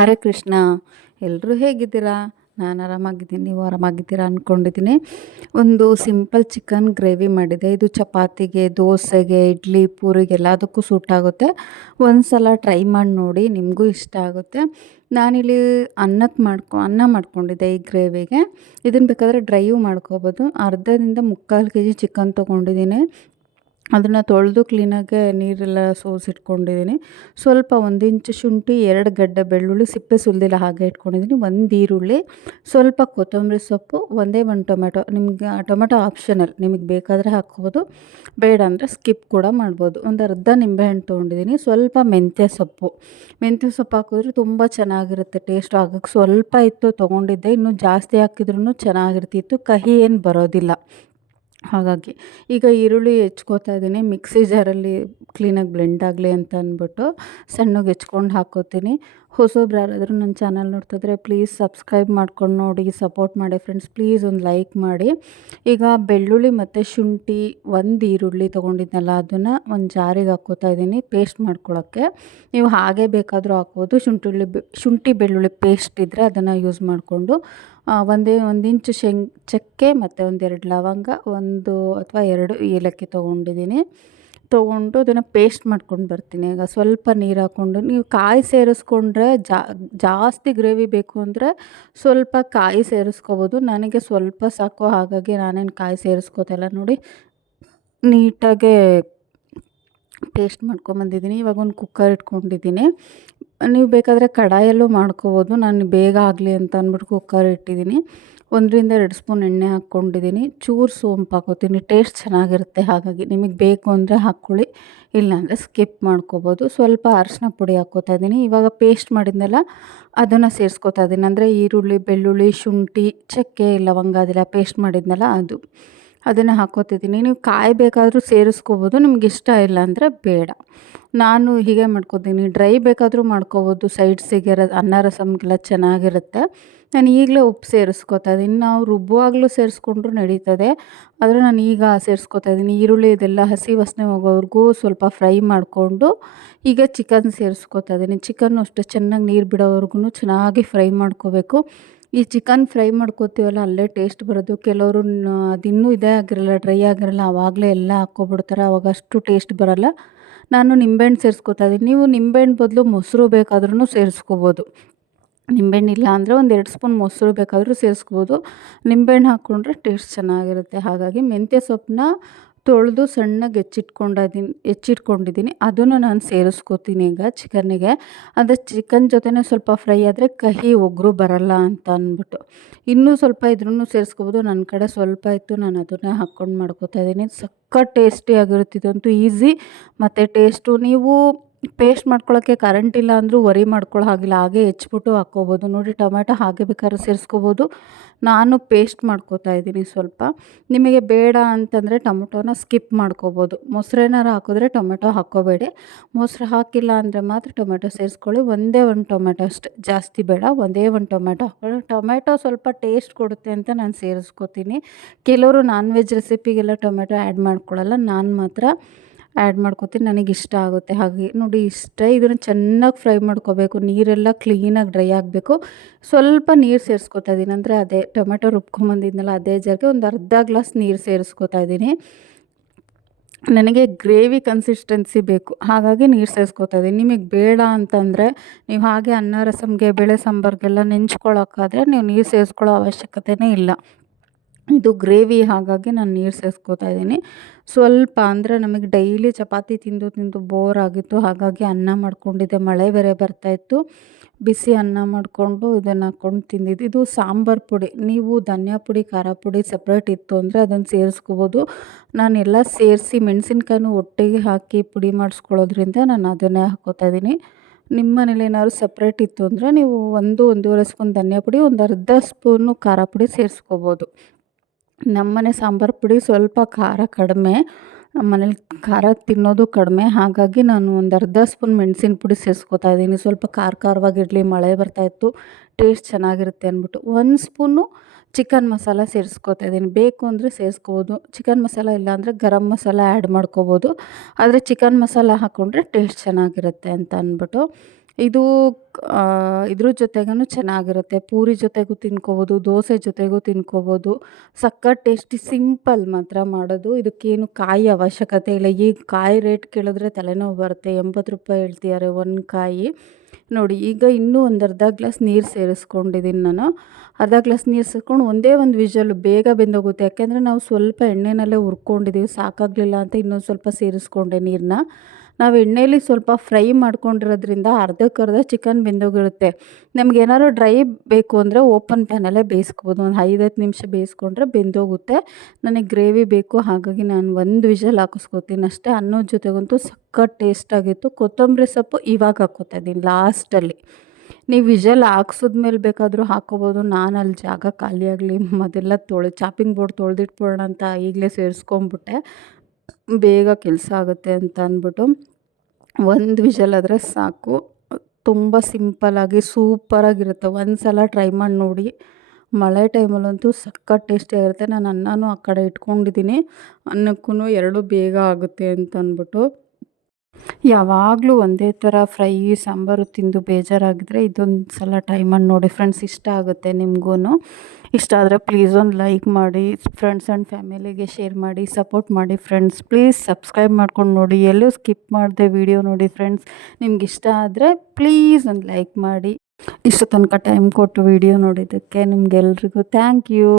ಹರೇ ಕೃಷ್ಣ ಎಲ್ಲರೂ ಹೇಗಿದ್ದೀರಾ? ನಾನು ಆರಾಮಾಗಿದ್ದೀನಿ, ನೀವು ಆರಾಮಾಗಿದ್ದೀರಾ ಅಂದ್ಕೊಂಡಿದ್ದೀನಿ ಒಂದು ಸಿಂಪಲ್ ಚಿಕನ್ ಗ್ರೇವಿ ಮಾಡಿದೆ. ಇದು ಚಪಾತಿಗೆ, ದೋಸೆಗೆ, ಇಡ್ಲಿ, ಪೂರಿಗೆ ಎಲ್ಲದಕ್ಕೂ ಸೂಟ್ ಆಗುತ್ತೆ. ಒಂದು ಸಲ ಟ್ರೈ ಮಾಡಿ ನೋಡಿ, ನಿಮಗೂ ಇಷ್ಟ ಆಗುತ್ತೆ. ನಾನಿಲ್ಲಿ ಅನ್ನಕ್ಕೆ ಮಾಡ್ಕೊ, ಅನ್ನ ಮಾಡ್ಕೊಂಡಿದ್ದೆ ಈ ಗ್ರೇವಿಗೆ. ಇದನ್ನು ಬೇಕಾದರೆ ಡ್ರೈಯೂ ಮಾಡ್ಕೊಬೋದು. ಅರ್ಧದಿಂದ ಮುಕ್ಕಾಲು ಕೆ ಜಿ ಚಿಕನ್ ತೊಗೊಂಡಿದ್ದೀನಿ. ಅದನ್ನು ತೊಳೆದು ಕ್ಲೀನಾಗೆ ನೀರೆಲ್ಲ ಸೋಸಿಟ್ಕೊಂಡಿದ್ದೀನಿ ಸ್ವಲ್ಪ ಒಂದು ಇಂಚು ಶುಂಠಿ, ಎರಡು ಗಡ್ಡೆ ಬೆಳ್ಳುಳ್ಳಿ, ಸಿಪ್ಪೆ ಸುಲಿದಿಲ್ಲ ಹಾಗೆ ಇಟ್ಕೊಂಡಿದ್ದೀನಿ ಒಂದು ಈರುಳ್ಳಿ, ಸ್ವಲ್ಪ ಕೊತ್ತಂಬರಿ ಸೊಪ್ಪು, ಒಂದೇ ಒಂದು ಟೊಮೆಟೊ ನಿಮಗೆ ಟೊಮೆಟೊ ಆಪ್ಷನಲ್ ನಿಮಗೆ ಬೇಕಾದರೆ ಹಾಕ್ಬೋದು. ಬೇಡ ಅಂದರೆ ಸ್ಕಿಪ್ ಕೂಡ ಮಾಡ್ಬೋದು. ಒಂದು ಅರ್ಧ ನಿಂಬೆಹಣ್ಣು ತೊಗೊಂಡಿದ್ದೀನಿ ಸ್ವಲ್ಪ ಮೆಂತ್ಯ ಸೊಪ್ಪು. ಮೆಂತ್ಯ ಸೊಪ್ಪು ಹಾಕಿದ್ರೆ ತುಂಬ ಚೆನ್ನಾಗಿರುತ್ತೆ ಟೇಸ್ಟ್ ಆಗೋಕ್ಕೆ ಸ್ವಲ್ಪ ಇತ್ತು ತೊಗೊಂಡಿದ್ದೆ, ಇನ್ನೂ ಜಾಸ್ತಿ ಹಾಕಿದ್ರೂ ಚೆನ್ನಾಗಿರ್ತಿತ್ತು. ಕಹಿ ಏನು ಬರೋದಿಲ್ಲ. ಹಾಗಾಗಿ ಈಗ ಈರುಳ್ಳಿ ಹೆಚ್ಕೋತಾ ಇದ್ದೀನಿ ಮಿಕ್ಸಿ ಜಾರಲ್ಲಿ ಕ್ಲೀನಾಗಿ ಬ್ಲೆಂಡ್ ಆಗಲಿ ಅಂತ ಅಂದ್ಬಿಟ್ಟು ಸಣ್ಣಗೆ ಹೆಚ್ಕೊಂಡು ಹಾಕ್ಕೋತೀನಿ ಹೊಸಬ್ರು ಯಾರಾದರೂ ನನ್ನ ಚಾನಲ್ ನೋಡ್ತಿದ್ರೆ ಪ್ಲೀಸ್ ಸಬ್ಸ್ಕ್ರೈಬ್ ಮಾಡ್ಕೊಂಡು ನೋಡಿ ಸಪೋರ್ಟ್ ಮಾಡಿ ಫ್ರೆಂಡ್ಸ್ ಪ್ಲೀಸ್ ಒಂದು ಲೈಕ್ ಮಾಡಿ. ಈಗ ಬೆಳ್ಳುಳ್ಳಿ ಮತ್ತು ಶುಂಠಿ ಒಂದು ಈರುಳ್ಳಿ ತೊಗೊಂಡಿದ್ನಲ್ಲ, ಅದನ್ನು ಒಂದು ಜಾರಿಗೆ ಹಾಕೋತಾ ಇದ್ದೀನಿ ಪೇಸ್ಟ್ ಮಾಡ್ಕೊಳ್ಳೋಕ್ಕೆ ನೀವು ಹಾಗೆ ಬೇಕಾದರೂ ಹಾಕ್ಬೋದು. ಶುಂಠಿ ಶುಂಠಿ ಬೆಳ್ಳುಳ್ಳಿ ಪೇಸ್ಟ್ ಇದ್ದರೆ ಅದನ್ನು ಯೂಸ್ ಮಾಡಿಕೊಂಡು ಒಂದೇ, ಒಂದು ಇಂಚು ಶೇಂಗ್, ಚಕ್ಕೆ ಮತ್ತು ಒಂದೆರಡು ಲವಂಗ, ಒಂದು ಅಥವಾ ಎರಡು ಏಲಕ್ಕಿ ತೊಗೊಂಡಿದ್ದೀನಿ. ತೊಗೊಂಡು ಅದನ್ನು ಪೇಸ್ಟ್ ಮಾಡ್ಕೊಂಡು ಬರ್ತೀನಿ. ಈಗ ಸ್ವಲ್ಪ ನೀರು ಹಾಕ್ಕೊಂಡು ನೀವು ಕಾಯಿ ಸೇರಿಸ್ಕೊಂಡ್ರೆ ಜಾಸ್ತಿ ಗ್ರೇವಿ ಬೇಕು ಅಂದರೆ ಸ್ವಲ್ಪ ಕಾಯಿ ಸೇರಿಸ್ಕೋಬೋದು. ನನಗೆ ಸ್ವಲ್ಪ ಸಾಕು, ಹಾಗಾಗಿ ನಾನೇನು ಕಾಯಿ ಸೇರಿಸ್ಕೋತಿಲ್ಲ ನೋಡಿ, ನೀಟಾಗೆ ಪೇಸ್ಟ್ ಮಾಡ್ಕೊಂಬಂದಿದ್ದೀನಿ ಇವಾಗ ಒಂದು ಕುಕ್ಕರ್ ಇಟ್ಕೊಂಡಿದ್ದೀನಿ. ನೀವು ಬೇಕಾದರೆ ಕಡಾಯಲ್ಲೂ ಮಾಡ್ಕೋಬೋದು. ನಾನು ಬೇಗ ಆಗಲಿ ಅಂತ ಅಂದ್ಬಿಟ್ಟು ಕುಕ್ಕರ್ ಇಟ್ಟಿದ್ದೀನಿ. ಒಂದರಿಂದ ಎರಡು ಸ್ಪೂನ್ ಎಣ್ಣೆ ಹಾಕ್ಕೊಂಡಿದ್ದೀನಿ. ಚೂರು ಸೋಂಪು ಹಾಕೋತೀನಿ ಟೇಸ್ಟ್ ಚೆನ್ನಾಗಿರುತ್ತೆ. ಹಾಗಾಗಿ ನಿಮಗೆ ಬೇಕು ಅಂದರೆ ಹಾಕ್ಕೊಳ್ಳಿ. ಇಲ್ಲಾಂದರೆ ಸ್ಕಿಪ್ ಮಾಡ್ಕೋಬೋದು. ಸ್ವಲ್ಪ ಅರಶಿನ ಪುಡಿ ಹಾಕ್ಕೋತಾ ಇದ್ದೀನಿ. ಇವಾಗ ಪೇಸ್ಟ್ ಮಾಡಿದ್ನೆಲ್ಲ, ಅದನ್ನು ಸೇರಿಸ್ಕೊತಾ ಇದ್ದೀನಿ. ಅಂದರೆ ಈರುಳ್ಳಿ, ಬೆಳ್ಳುಳ್ಳಿ, ಶುಂಠಿ, ಚಕ್ಕೆ, ಲವಂಗ ಅದೆಲ್ಲ ಪೇಸ್ಟ್ ಮಾಡಿದ್ನಲ್ಲ ಅದು. ಅದನ್ನು ಹಾಕೋತಿದ್ದೀನಿ ನೀವು ಕಾಯಿ ಬೇಕಾದರೂ ಸೇರಿಸ್ಕೋಬೋದು. ನಿಮ್ಗೆ ಇಷ್ಟ ಇಲ್ಲ ಅಂದರೆ ಬೇಡ. ನಾನು ಹೀಗೆ ಮಾಡ್ಕೋತೀನಿ ಡ್ರೈ ಬೇಕಾದರೂ ಮಾಡ್ಕೋಬೋದು. ಸೈಡ್ಸಿಗೆ ಅನ್ನ, ರಸಮ್ಗೆಲ್ಲ ಚೆನ್ನಾಗಿರುತ್ತೆ. ನಾನು ಈಗಲೇ ಉಪ್ಪು ಸೇರಿಸ್ಕೊತಾ ಇದ್ದೀನಿ. ನಾವು ರುಬ್ಬುವಾಗಲೂ ಸೇರಿಸ್ಕೊಂಡ್ರೂ ನಡೀತದೆ. ಆದರೆ ನಾನು ಈಗ ಸೇರಿಸ್ಕೊತಾ ಇದ್ದೀನಿ. ಈರುಳ್ಳಿ ಇದೆಲ್ಲ ಹಸಿ ವಾಸನೆ ಹೋಗೋವರೆಗೂ ಸ್ವಲ್ಪ ಫ್ರೈ ಮಾಡಿಕೊಂಡು ಈಗ ಚಿಕನ್ ಸೇರಿಸ್ಕೊತಾ ಇದ್ದೀನಿ. ಚಿಕನ್ನು ಅಷ್ಟು ಚೆನ್ನಾಗಿ ನೀರು ಬಿಡೋವರೆಗೂ ಚೆನ್ನಾಗಿ ಫ್ರೈ ಮಾಡ್ಕೋಬೇಕು. ಈ ಚಿಕನ್ ಫ್ರೈ ಮಾಡ್ಕೋತೀವಲ್ಲ, ಅಲ್ಲೇ ಟೇಸ್ಟ್ ಬರೋದು. ಕೆಲವರು ಅದಿನ್ನೂ ಇದೇ ಆಗಿರಲ್ಲ, ಡ್ರೈ ಆಗಿರಲ್ಲ ಆವಾಗಲೇ ಎಲ್ಲ ಹಾಕ್ಕೊಬಿಡ್ತಾರೆ. ಅವಾಗ ಅಷ್ಟು ಟೇಸ್ಟ್ ಬರೋಲ್ಲ. ನಾನು ನಿಂಬೆಹಣ್ಣು ಸೇರಿಸ್ಕೊತಾ ಇದ್ದೀನಿ. ನೀವು ನಿಂಬೆಹಣ್ಣು ಬದಲು ಮೊಸರು ಬೇಕಾದ್ರೂ ಸೇರಿಸ್ಕೋಬೋದು. ನಿಂಬೆಹಣ್ಣು ಇಲ್ಲ ಅಂದರೆ ಎರಡು ಸ್ಪೂನ್ ಮೊಸರು ಬೇಕಾದರೂ ಸೇರಿಸ್ಬೋದು. ನಿಂಬೆಹಣ್ಣು ಹಾಕ್ಕೊಂಡ್ರೆ ಟೇಸ್ಟ್ ಚೆನ್ನಾಗಿರುತ್ತೆ. ಹಾಗಾಗಿ ಮೆಂತ್ಯ ಸೊಪ್ಪನ್ನ ತೊಳೆದು ಸಣ್ಣಗೆ ಹೆಚ್ಚಿಟ್ಕೊಂಡಿದ್ದೀನಿ ಹೆಚ್ಚಿಟ್ಕೊಂಡಿದ್ದೀನಿ ಅದನ್ನು ನಾನು ಸೇರಿಸ್ಕೋತೀನಿ ಈಗ ಚಿಕನ್ನಿಗೆ. ಅದು ಚಿಕನ್ ಜೊತೆನೇ ಸ್ವಲ್ಪ ಫ್ರೈ ಆದರೆ ಕಹಿ ಒಗ್ಗರು ಬರಲ್ಲ ಅಂತ ಅಂದ್ಬಿಟ್ಟು. ಇನ್ನೂ ಸ್ವಲ್ಪ ಇದ್ರೂ ಸೇರಿಸ್ಕೋಬೋದು. ನನ್ನ ಕಡೆ ಸ್ವಲ್ಪ ಇತ್ತು. ನಾನು ಅದನ್ನೇ ಹಾಕ್ಕೊಂಡು ಮಾಡ್ಕೋತಾ ಇದ್ದೀನಿ ಸಖತ್ ಟೇಸ್ಟಿಯಾಗಿರುತ್ತಿದ್ದಂತೂ ಈಸಿ ಮತ್ತು ಟೇಸ್ಟು ನೀವು ಪೇಸ್ಟ್ ಮಾಡ್ಕೊಳ್ಳೋಕ್ಕೆ ಕರೆಂಟ್ ಇಲ್ಲ ಅಂದರೂ ವರಿ ಮಾಡ್ಕೊಳ್ಳೋ ಹಾಗಿಲ್ಲ. ಹಾಗೆ ಹೆಚ್ಬಿಟ್ಟು ಹಾಕ್ಕೋಬೋದು. ನೋಡಿ ಟೊಮೆಟೊ ಹಾಗೆ ಬೇಕಾದ್ರೆ ಸೇರಿಸ್ಕೋಬೋದು. ನಾನು ಪೇಸ್ಟ್ ಮಾಡ್ಕೋತಾ ಇದ್ದೀನಿ ಸ್ವಲ್ಪ. ನಿಮಗೆ ಬೇಡ ಅಂತಂದರೆ ಟೊಮೆಟೊನ ಸ್ಕಿಪ್ ಮಾಡ್ಕೋಬೋದು. ಮೊಸರೇನಾರು ಹಾಕಿದ್ರೆ ಟೊಮೆಟೊ ಹಾಕ್ಕೋಬೇಡಿ. ಮೊಸರು ಹಾಕಿಲ್ಲ ಅಂದರೆ ಮಾತ್ರ ಟೊಮೆಟೊ ಸೇರಿಸ್ಕೊಳ್ಳಿ. ಒಂದೇ ಒಂದು ಟೊಮೆಟೊ ಅಷ್ಟೇ. ಜಾಸ್ತಿ ಬೇಡ. ಒಂದೇ ಒಂದು ಟೊಮೆಟೊ ಟೊಮೆಟೊ ಸ್ವಲ್ಪ ಟೇಸ್ಟ್ ಕೊಡುತ್ತೆ ಅಂತ ನಾನು ಸೇರಿಸ್ಕೋತೀನಿ. ಕೆಲವರು ನಾನ್ ವೆಜ್ ರೆಸಿಪಿಗೆಲ್ಲ ಟೊಮೆಟೊ ಆ್ಯಡ್ ಮಾಡ್ಕೊಳ್ಳಲ್ಲ. ನಾನು ಮಾತ್ರ ಆ್ಯಡ್ ಮಾಡ್ಕೋತೀನಿ, ನನಗೆ ಇಷ್ಟ ಆಗುತ್ತೆ. ಹಾಗೆ ನೋಡಿ ಇಷ್ಟ, ಇದನ್ನು ಚೆನ್ನಾಗಿ ಫ್ರೈ ಮಾಡ್ಕೋಬೇಕು. ನೀರೆಲ್ಲ ಕ್ಲೀನಾಗಿ ಡ್ರೈ ಆಗಬೇಕು. ಸ್ವಲ್ಪ ನೀರು ಸೇರಿಸ್ಕೊತಾ ಇದ್ದೀನಿ ಅಂದರೆ ಅದೇ ಟೊಮೆಟೊ ರುಬ್ಕೊಂಬಂದಿದ್ನಲ್ಲ ಅದೇ ಜಾಗೆ ಒಂದು ಅರ್ಧ ಗ್ಲಾಸ್ ನೀರು ಸೇರಿಸ್ಕೊತಾ ಇದ್ದೀನಿ ನನಗೆ ಗ್ರೇವಿ ಕನ್ಸಿಸ್ಟೆನ್ಸಿ ಬೇಕು. ಹಾಗಾಗಿ ನೀರು ಸೇರಿಸ್ಕೊತಾ ಇದ್ದೀನಿ ನಿಮಗೆ ಬೇಡ ಅಂತಂದರೆ ನೀವು ಹಾಗೆ ಅನ್ನ, ರಸಮ್ಗೆ, ಬೇಳೆ ಸಾಂಬಾರಿಗೆಲ್ಲ ನೆಂಚ್ಕೊಳ್ಳೋಕ್ಕಾದ್ರೆ ನೀವು ನೀರು ಸೇರಿಸ್ಕೊಳ್ಳೋ ಅವಶ್ಯಕತೆಯೇ ಇಲ್ಲ. ಇದು ಗ್ರೇವಿ ಹಾಗಾಗಿ ನಾನು ನೀರು ಸೇರಿಸ್ಕೋತಾ ಇದ್ದೀನಿ. ಸ್ವಲ್ಪ ಅಂದರೆ ನಮಗೆ ಡೈಲಿ ಚಪಾತಿ ತಿಂದು ತಿಂದು ಬೋರ್ ಆಗಿತ್ತು. ಹಾಗಾಗಿ ಅನ್ನ ಮಾಡ್ಕೊಂಡಿದ್ದೆ. ಮಳೆ ಬೇರೆ ಬರ್ತಾಯಿತ್ತು ಬಿಸಿ ಅನ್ನ ಮಾಡಿಕೊಂಡು ಇದನ್ನು ಹಾಕ್ಕೊಂಡು ತಿಂದಿದ್ದು. ಇದು ಸಾಂಬಾರು ಪುಡಿ. ನೀವು ಧನಿಯಾ ಪುಡಿ, ಖಾರ ಪುಡಿ ಸಪ್ರೇಟ್ ಇತ್ತು ಅಂದರೆ ಅದನ್ನು ಸೇರಿಸ್ಕೋಬೋದು. ನಾನೆಲ್ಲ ಸೇರಿಸಿ ಮೆಣಸಿನ್ಕಾಯಿನೂ ಒಟ್ಟಿಗೆ ಹಾಕಿ ಪುಡಿ ಮಾಡಿಸ್ಕೊಳ್ಳೋದ್ರಿಂದ ನಾನು ಅದನ್ನೇ ಹಾಕೋತಾ ಇದ್ದೀನಿ. ನಿಮ್ಮ ಮನೇಲಿ ಏನಾದ್ರು ಸಪ್ರೇಟ್ ಇತ್ತು ಅಂದರೆ ನೀವು ಒಂದು, ಒಂದೂವರೆ ಸ್ಪೂನ್ ಧನಿಯಾ ಪುಡಿ, ಒಂದು ಅರ್ಧ ಸ್ಪೂನು ಖಾರ ಪುಡಿ ಸೇರಿಸ್ಕೋಬೋದು. ನಮ್ಮನೆ ಸಾಂಬಾರು ಪುಡಿ ಸ್ವಲ್ಪ ಖಾರ ಕಡಿಮೆ ನಮ್ಮ ಮನೇಲಿ ಖಾರ ತಿನ್ನೋದು ಕಡಿಮೆ. ಹಾಗಾಗಿ ನಾನು ಒಂದು ಅರ್ಧ ಸ್ಪೂನ್ ಮೆಣಸಿನ ಪುಡಿ ಸೇರಿಸ್ಕೊತಾ ಇದ್ದೀನಿ. ಸ್ವಲ್ಪ ಖಾರ ಖಾರವಾಗಿರಲಿ, ಮಳೆ ಬರ್ತಾಯಿತ್ತು ಟೇಸ್ಟ್ ಚೆನ್ನಾಗಿರುತ್ತೆ ಅಂದ್ಬಿಟ್ಟು ಒಂದು ಸ್ಪೂನು ಚಿಕನ್ ಮಸಾಲ ಸೇರಿಸ್ಕೊತಾ ಇದ್ದೀನಿ. ಬೇಕು ಅಂದರೆ ಸೇರಿಸ್ಕೋಬೋದು, ಚಿಕನ್ ಮಸಾಲ ಇಲ್ಲಾಂದರೆ ಗರಂ ಮಸಾಲ ಆ್ಯಡ್ ಮಾಡ್ಕೋಬೋದು. ಆದರೆ ಚಿಕನ್ ಮಸಾಲ ಹಾಕ್ಕೊಂಡ್ರೆ ಟೇಸ್ಟ್ ಚೆನ್ನಾಗಿರುತ್ತೆ ಅಂತ ಅಂದ್ಬಿಟ್ಟು ಇದು ಇದ್ರ ಜೊತೆಗೂ ಚೆನ್ನಾಗಿರುತ್ತೆ. ಪೂರಿ ಜೊತೆಗೂ ತಿನ್ಕೋಬೋದು, ದೋಸೆ ಜೊತೆಗೂ ತಿನ್ಕೋಬೋದು. ಸಖತ್ ಟೇಸ್ಟಿ, ಸಿಂಪಲ್ ಮಾತ್ರ ಮಾಡೋದು. ಇದಕ್ಕೇನು ಕಾಯಿ ಅವಶ್ಯಕತೆ ಇಲ್ಲ. ಈಗ ಕಾಯಿ ರೇಟ್ ಕೇಳಿದ್ರೆ ತಲೆನೋವು ಬರುತ್ತೆ. ಎಂಬತ್ತು ರೂಪಾಯಿ ಹೇಳ್ತಿದ್ದಾರೆ ಒಂದು ಕಾಯಿ. ನೋಡಿ, ಈಗ ಇನ್ನೂ ಒಂದು ಅರ್ಧ ಗ್ಲಾಸ್ ನೀರು ಸೇರಿಸ್ಕೊಂಡಿದ್ದೀನಿ ನಾನು. ಅರ್ಧ ಗ್ಲಾಸ್ ನೀರು ಸೇರಿಸ್ಕೊಂಡು ಒಂದೇ ಒಂದು ವಿಷಲ್ ಬೇಗ ಬೆಂದೋಗುತ್ತೆ. ಯಾಕೆಂದರೆ ನಾವು ಸ್ವಲ್ಪ ಎಣ್ಣೆನಲ್ಲೇ ಹುರ್ಕೊಂಡಿದ್ದೀವಿ. ಸಾಕಾಗಲಿಲ್ಲ ಅಂತ ಇನ್ನೊಂದು ಸ್ವಲ್ಪ ಸೇರಿಸ್ಕೊಂಡೆ ನೀರನ್ನ. ನಾವು ಎಣ್ಣೆಯಲ್ಲಿ ಸ್ವಲ್ಪ ಫ್ರೈ ಮಾಡ್ಕೊಂಡಿರೋದ್ರಿಂದ ಅರ್ಧಕ್ಕರ್ಧ ಚಿಕನ್ ಬೆಂದೋಗಿರುತ್ತೆ. ನಮ್ಗೆ ಏನಾದ್ರು ಡ್ರೈ ಬೇಕು ಅಂದರೆ ಓಪನ್ ಪ್ಯಾನಲ್ಲೇ ಬೇಯಿಸ್ಕೋಬೋದು ಒಂದು ಐದು ಹತ್ತು ನಿಮಿಷ ಬೇಯಿಸ್ಕೊಂಡ್ರೆ ಬೆಂದೋಗುತ್ತೆ. ನನಗೆ ಗ್ರೇವಿ ಬೇಕು, ಹಾಗಾಗಿ ನಾನು ಒಂದು ವಿಷಲ್ ಹಾಕಿಸ್ಕೊತೀನಿ. ಅಷ್ಟೇ ಅನ್ನದ ಜೊತೆಗಂತೂ ಸಖತ್ ಟೇಸ್ಟಾಗಿತ್ತು ಕೊತ್ತಂಬರಿ ಸೊಪ್ಪು ಇವಾಗ ಹಾಕೋತಾ ಇದ್ದೀನಿ ಲಾಸ್ಟಲ್ಲಿ ನೀವು ವಿಷಲ್ ಹಾಕ್ಸಿದ್ಮೇಲೆ ಬೇಕಾದರೂ ಹಾಕೋಬೋದು. ನಾನು ಅಲ್ಲಿ ಜಾಗ ಖಾಲಿ ಆಗಲಿ ಅದೆಲ್ಲ ತೊಳೆ, ಚಾಪಿಂಗ್ ಬೋರ್ಡ್ ತೊಳೆದಿಟ್ಬಿಡೋಣ ಅಂತ ಈಗಲೇ ಸೇರಿಸ್ಕೊಂಬಿಟ್ಟೆ. ಬೇಗ ಕೆಲಸ ಆಗುತ್ತೆ ಅಂತ ಅಂದ್ಬಿಟ್ಟು. ಒಂದು ವಿಷಲ್ ಆದರೆ ಸಾಕು. ತುಂಬ ಸಿಂಪಲ್ಲಾಗಿ ಸೂಪರಾಗಿರುತ್ತೆ ಒಂದು ಸಲ ಟ್ರೈ ಮಾಡಿ ನೋಡಿ. ಮಳೆ ಟೈಮಲ್ಲಂತೂ ಸಖತ್ ಟೇಸ್ಟಿಯಾಗಿರುತ್ತೆ ನಾನು ಅನ್ನನೂ ಆ ಕಡೆ ಇಟ್ಕೊಂಡಿದ್ದೀನಿ. ಅನ್ನಕ್ಕೂ ಎರಡೂ ಬೇಗ ಆಗುತ್ತೆ ಅಂತ ಅಂದ್ಬಿಟ್ಟು ಯಾವಾಗಲೂ ಒಂದೇ ಥರ ಫ್ರೈ, ಸಾಂಬಾರು ತಿಂದು ಬೇಜಾರಾಗಿದ್ರೆ ಇದೊಂದು ಸಲ ಟೈಮನ್ನು ನೋಡಿ ಫ್ರೆಂಡ್ಸ್ ಇಷ್ಟ ಆಗುತ್ತೆ ನಿಮಗೂ ಇಷ್ಟ ಆದರೆ ಪ್ಲೀಸ್ ಒಂದು ಲೈಕ್ ಮಾಡಿ ಫ್ರೆಂಡ್ಸ್ ಆ್ಯಂಡ್ ಫ್ಯಾಮಿಲಿಗೆ ಶೇರ್ ಮಾಡಿ ಸಪೋರ್ಟ್ ಮಾಡಿ ಫ್ರೆಂಡ್ಸ್ ಪ್ಲೀಸ್ ಸಬ್ಸ್ಕ್ರೈಬ್ ಮಾಡ್ಕೊಂಡು ನೋಡಿ, ಎಲ್ಲೂ ಸ್ಕಿಪ್ ಮಾಡಿದೆ ವಿಡಿಯೋ ನೋಡಿ ಫ್ರೆಂಡ್ಸ್ ನಿಮ್ಗೆ ಇಷ್ಟ ಆದರೆ ಪ್ಲೀಸ್ ಒಂದು ಲೈಕ್ ಮಾಡಿ. ಇಷ್ಟು ತನಕ ಟೈಮ್ ಕೊಟ್ಟು ವಿಡಿಯೋ ನೋಡಿದ್ದಕ್ಕೆ ನಿಮ್ಗೆಲ್ರಿಗೂ ಥ್ಯಾಂಕ್ ಯು